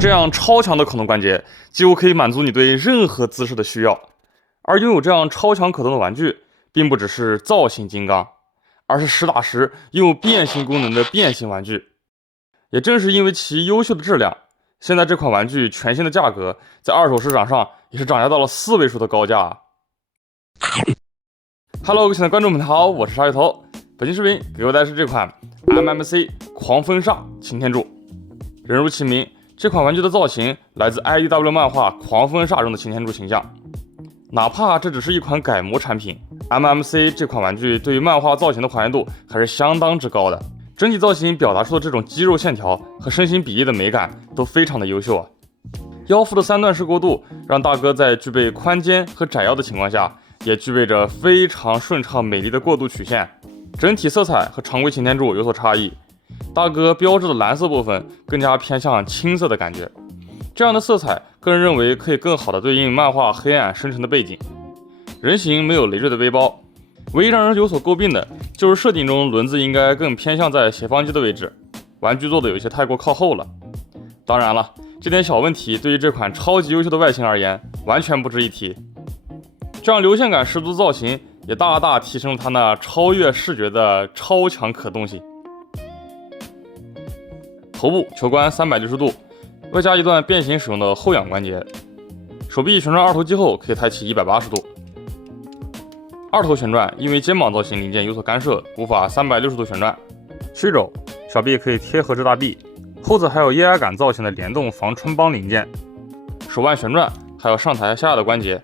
这样超强的可动关节几乎可以满足你对任何姿势的需要。而拥有这样超强可动的玩具，并不只是造型金刚，而是实打实拥有变形功能的变形玩具。也正是因为其优秀的质量，现在这款玩具全新的价格在二手市场上也是涨价到了4位数的高价。Hello， 各位亲爱的观众们好，我是鲨鱼头。本期视频给我带来是这款 MMC 狂风煞擎天柱。人如其名，这款玩具的造型来自 IDW 漫画狂风煞中的擎天柱形象。哪怕这只是一款改模产品， MMC 这款玩具对于漫画造型的还原度还是相当之高的。整体造型表达出的这种肌肉线条和身形比例的美感都非常的优秀啊。腰腹的3段式过渡，让大哥在具备宽肩和窄腰的情况下，也具备着非常顺畅美丽的过渡曲线。整体色彩和常规擎天柱有所差异，大哥标志的蓝色部分更加偏向青色的感觉。这样的色彩，个人认为可以更好的对应漫画黑暗深沉的背景。人形没有累赘的背包，唯一让人有所诟病的就是设定中轮子应该更偏向在斜方肌的位置，玩具做的有些太过靠后了。当然了，这点小问题对于这款超级优秀的外形而言，完全不值一提。这样流线感十足的造型，也大大提升了它那超越视觉的超强可动性。头部球关360度，外加一段变形使用的后仰关节，手臂旋转二头肌后可以抬起180度。二头旋转因为肩膀造型零件有所干涉，无法360度旋转。曲肘，小臂可以贴合着大臂，后侧还有液压杆造型的联动防穿帮零件。手腕旋转，还有上抬下压的关节。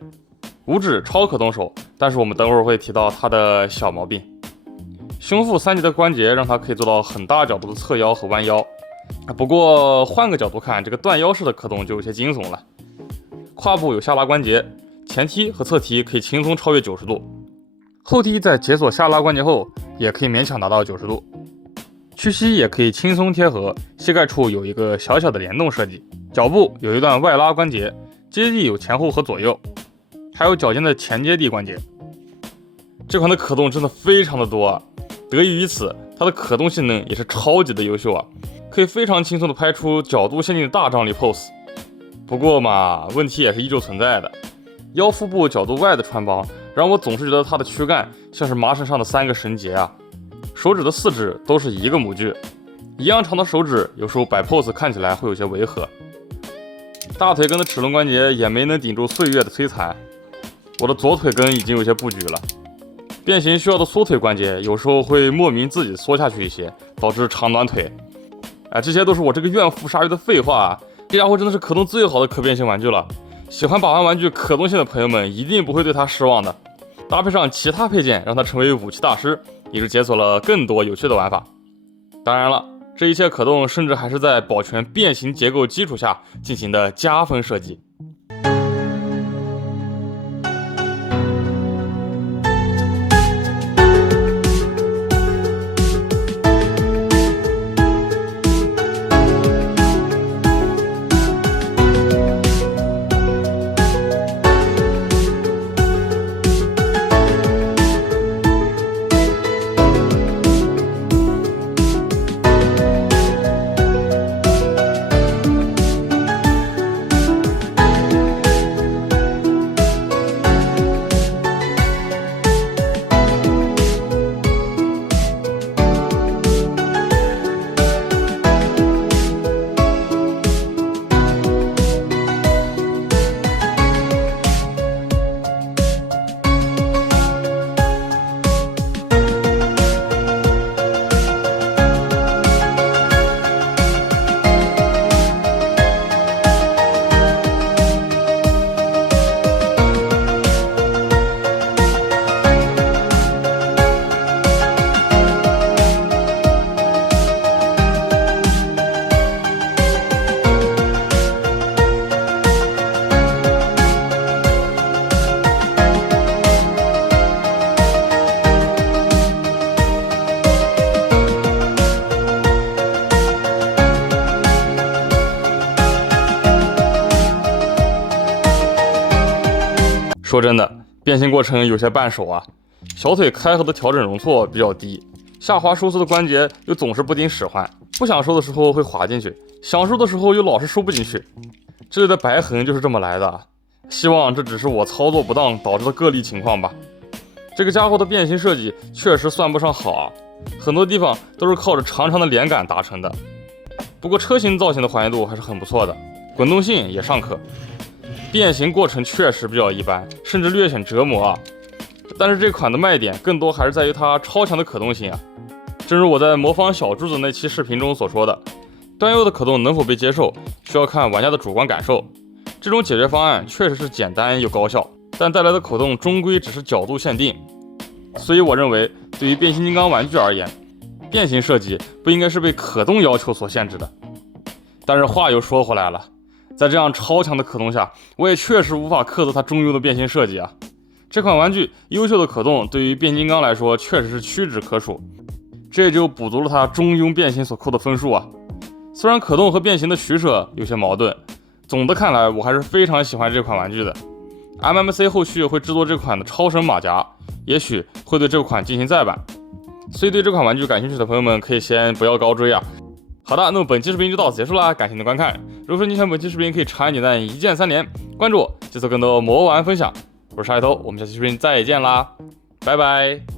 五指超可动手，但是我们等会儿会提到它的小毛病。胸腹3级的关节让它可以做到很大角度的侧腰和弯腰。不过换个角度看，这个断腰式的可动就有些惊悚了。胯部有下拉关节，前踢和侧踢可以轻松超越90度，后踢在解锁下拉关节后也可以勉强达到90度。屈膝也可以轻松贴合，膝盖处有一个小小的联动设计。脚部有一段外拉关节，接地有前后和左右，还有脚尖的前接地关节。这款的可动真的非常的多啊，得益于此，它的可动性能也是超级的优秀啊，可以非常轻松的拍出角度限定的大张力 pose。 不过嘛，问题也是依旧存在的。腰腹部角度外的穿帮让我总是觉得它的躯干像是麻绳上的3个绳结啊。手指的4指都是一个模具，一样长的手指有时候摆 pose 看起来会有些违和。大腿根的齿轮关节也没能顶住岁月的摧残，我的左腿根已经有些不举了。变形需要的缩腿关节有时候会莫名自己缩下去一些，导致长短腿。这些都是我这个怨妇鲨鱼的废话啊！这家伙真的是可动最好的可变形玩具了，喜欢把玩玩具可动性的朋友们一定不会对它失望的。搭配上其他配件，让它成为武器大师，也是解锁了更多有趣的玩法。当然了，这一切可动甚至还是在保全变形结构基础下进行的加分设计。说真的，变形过程有些半手啊，小腿开合的调整容错比较低，下滑收缩的关节又总是不听使唤，不想收的时候会滑进去，想收的时候又老是收不进去，这里的白痕就是这么来的。希望这只是我操作不当导致的个例情况吧。这个家伙的变形设计确实算不上好啊，很多地方都是靠着长长的连杆达成的。不过车型造型的还原度还是很不错的，滚动性也尚可。变形过程确实比较一般，甚至略显折磨啊。但是这款的卖点更多还是在于它超强的可动性啊。正如我在模仿小柱子那期视频中所说的，端右的可动能否被接受，需要看玩家的主观感受。这种解决方案确实是简单又高效，但带来的口动终归只是角度限定。所以我认为，对于变形金刚玩具而言，变形设计不应该是被可动要求所限制的。但是话又说回来了，在这样超强的可动下，我也确实无法克制它中庸的变形设计啊。这款玩具优秀的可动对于变形金刚来说确实是屈指可数，这也就补足了它中庸变形所扣的分数啊。虽然可动和变形的取舍有些矛盾，总的看来我还是非常喜欢这款玩具的。MMC 后续会制作这款的超神马甲，也许会对这款进行再版，所以对这款玩具感兴趣的朋友们可以先不要高追啊。好的，那么本期视频就到此结束啦，感谢您的观看。如果说你喜欢本期视频，可以长按点赞一键3连，关注我，接受更多魔玩分享。我是沙一头，我们下期视频再见啦，拜拜。